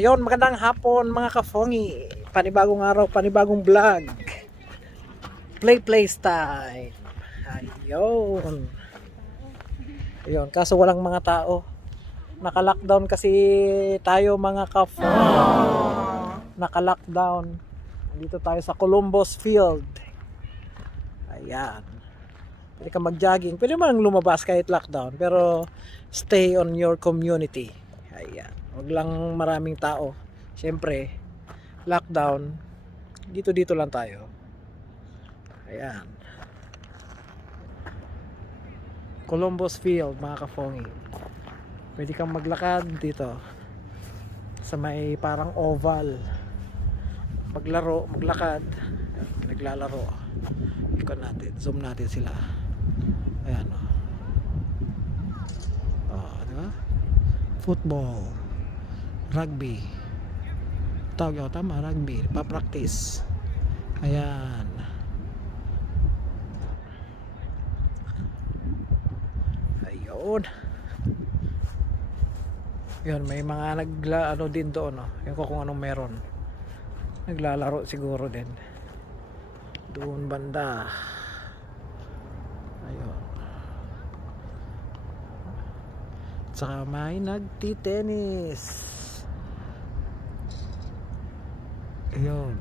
Ayun, magandang hapon mga kafongi. Panibagong araw, panibagong vlog. Play time. Ayun. Ayun, kaso walang mga tao. Naka-lockdown kasi tayo mga kafongi. Naka-lockdown. Dito tayo sa Columbus Field. Ayan. Pwede ka mag-jogging. Pwede man lumabas kahit lockdown. Pero stay on your community. Ayan. Huwag lang maraming tao. Siyempre, lockdown. Dito lang tayo. Ayan. Columbus Field mga kafongi. Pwede kang maglakad dito. Sa may parang oval. Maglaro, maglakad. Naglalaro. Ikot natin. Zoom natin sila. Ayan o. Diba? Football. Rugby. Tawag ako tama, rugby. Pa-practice. Ayan. Ayun. Yun, may mga ano din doon, no? Yung kung anong meron. Naglalaro siguro din. Doon banda. Ayun. Saka may nagti-tennis. Ayun.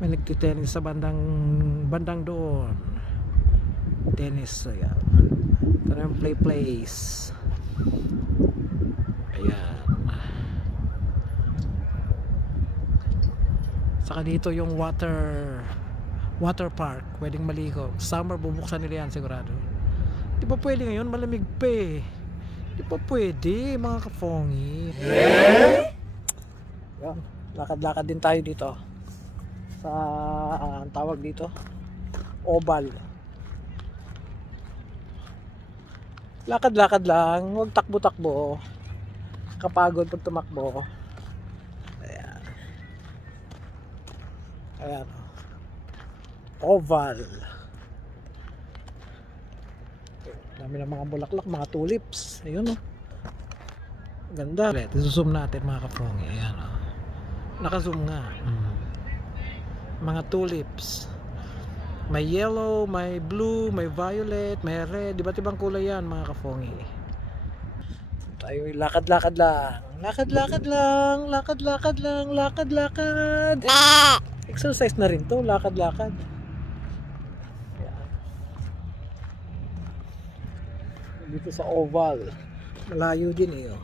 May nagti-tennis sa bandang doon. Tennis. Ayan. Ito na yung place. Ayan. Saka dito yung water park. Pwedeng maligo. Summer bubuksan nila yan sigurado. Di ba pwede ngayon? Malamig pa eh. Di ba pwede mga kafongi? Yan. Lakad-lakad din tayo dito. Sa ang tawag dito oval. Lakad-lakad lang. Huwag takbo-takbo. Kapagod pag tumakbo. Ayan. Ayan. Oval. Dami ng mga bulaklak, mga tulips. Ayun o. Ganda. Zoom natin mga kapongi. Ayan o. Naka-zoom nga. Mga tulips. May yellow, may blue, may violet, may red. Iba't ibang kulay yan mga kapongi. Tayo lakad-lakad lang. Lakad-lakad lang. Lakad-lakad lang. Lakad-lakad. Exercise na rin to. Lakad-lakad. Dito sa oval. Malayo din eh. Oh.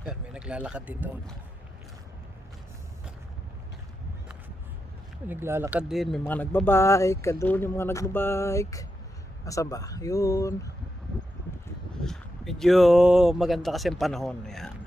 Yan, may naglalakad dito. May naglalakad din. May mga nagbabike. Doon yung mga nagbabike. Asan ba? Yun. Medyo maganda kasi ang panahon. Yan.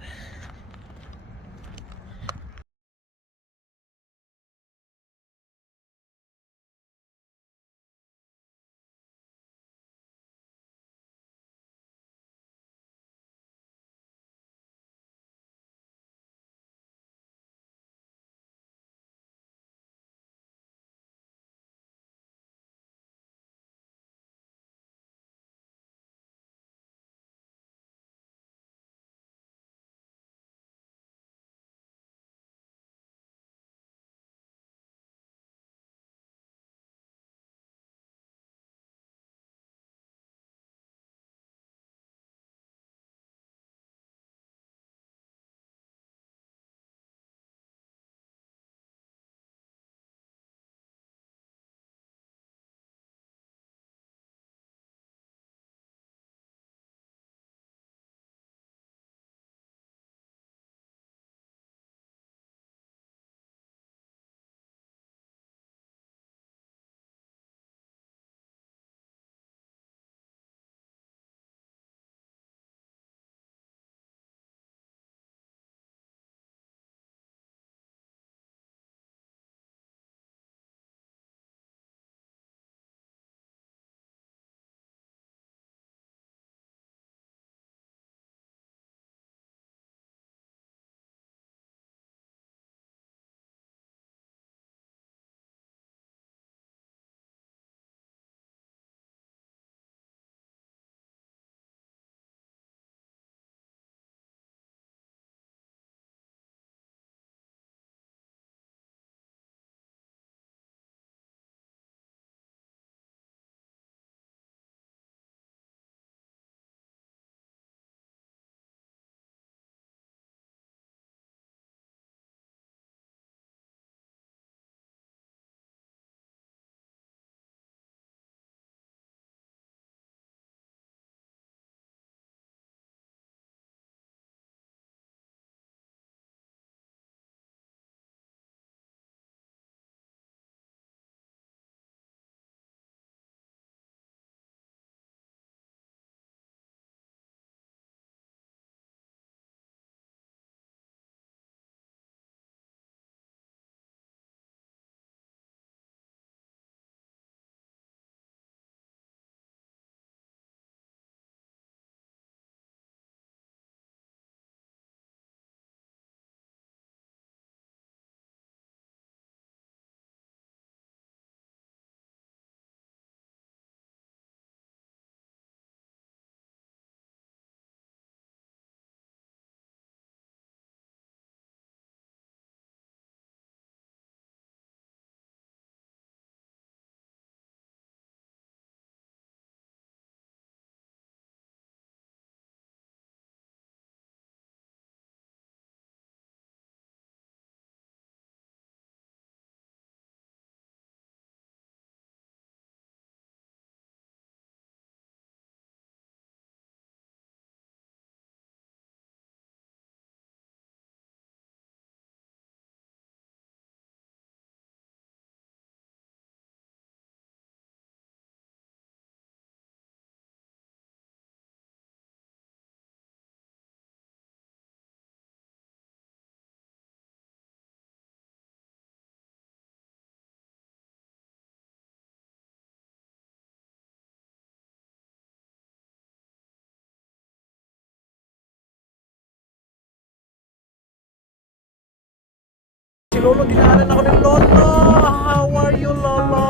Lolo, dinaanan ako ni Lolo. How are you, Lolo?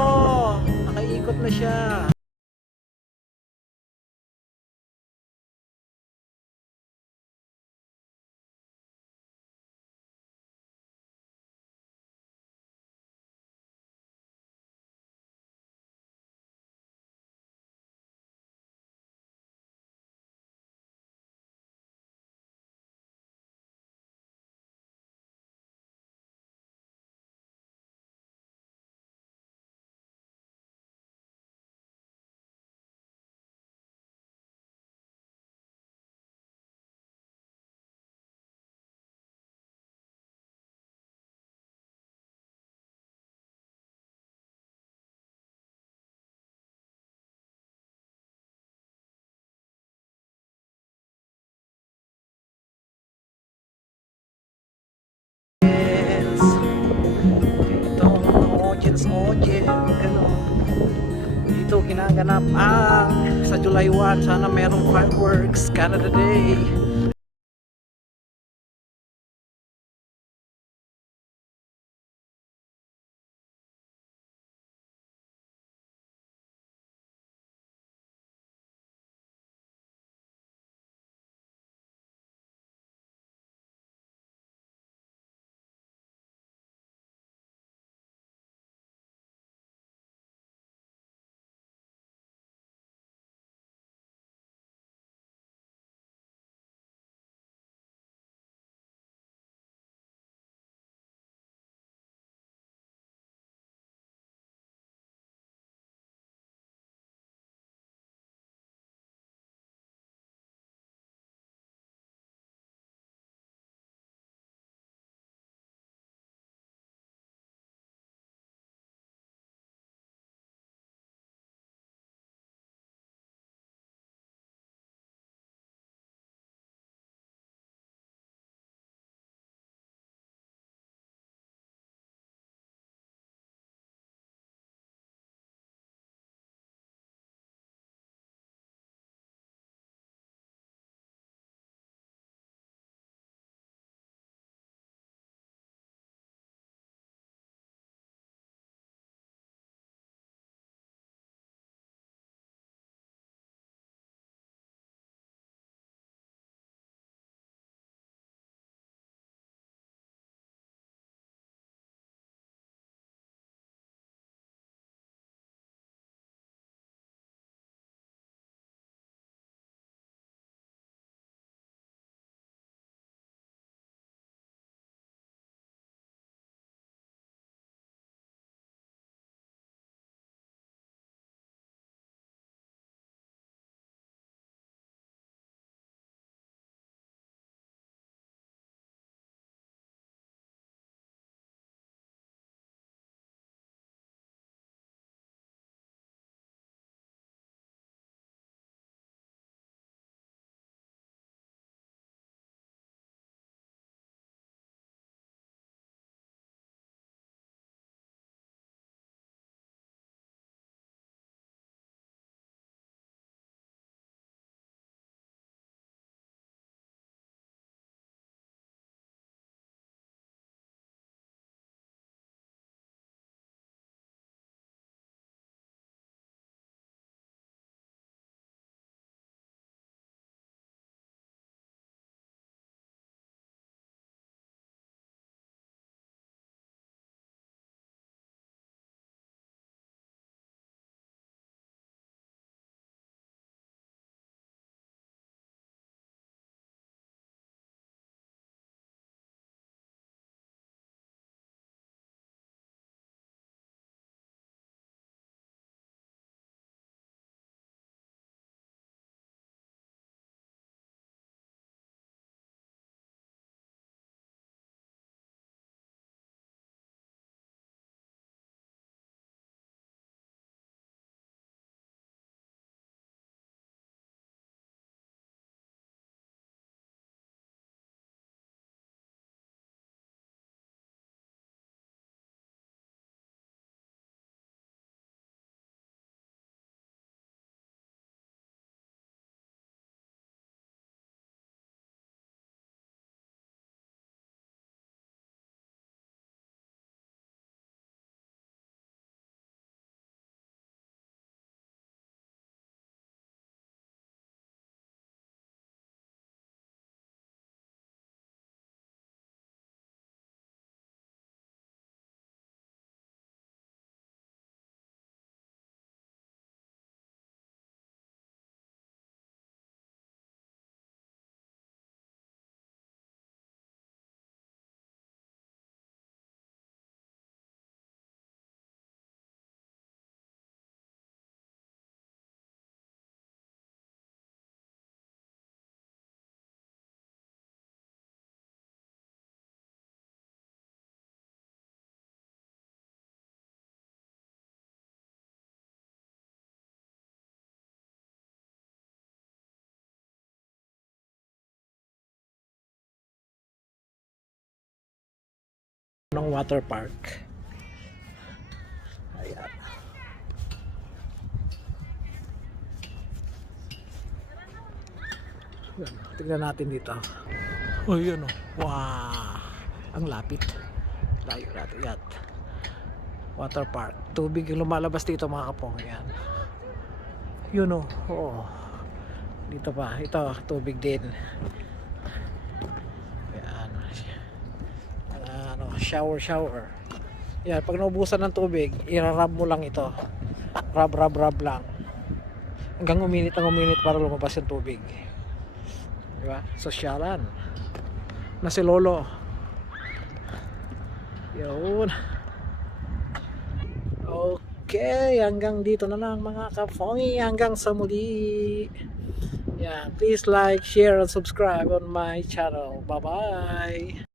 Nakaikot na siya. Dito, audience, ano, dito ginaganap ang sa July 1, sana merong fireworks, Canada Day. water park. Ayan. Tignan natin dito. Oh, yun oh. Wow. Ang lapit. Layo natin yan. Water park. Tubig yung lumalabas dito mga kapong. Yan. Yun oh. Oo. Dito pa. Ito, tubig din. Yan. Ano, shower. Yan. Pag naubusan ng tubig, irarab mo lang ito. Rub lang. Hanggang uminit para lumabas yung tubig. Diba? Sosyalan. Na si Lolo. Yun. Okay, hanggang dito na lang mga kafongi. Hanggang sa muli. Yeah, please like, share, and subscribe on my channel. Bye-bye.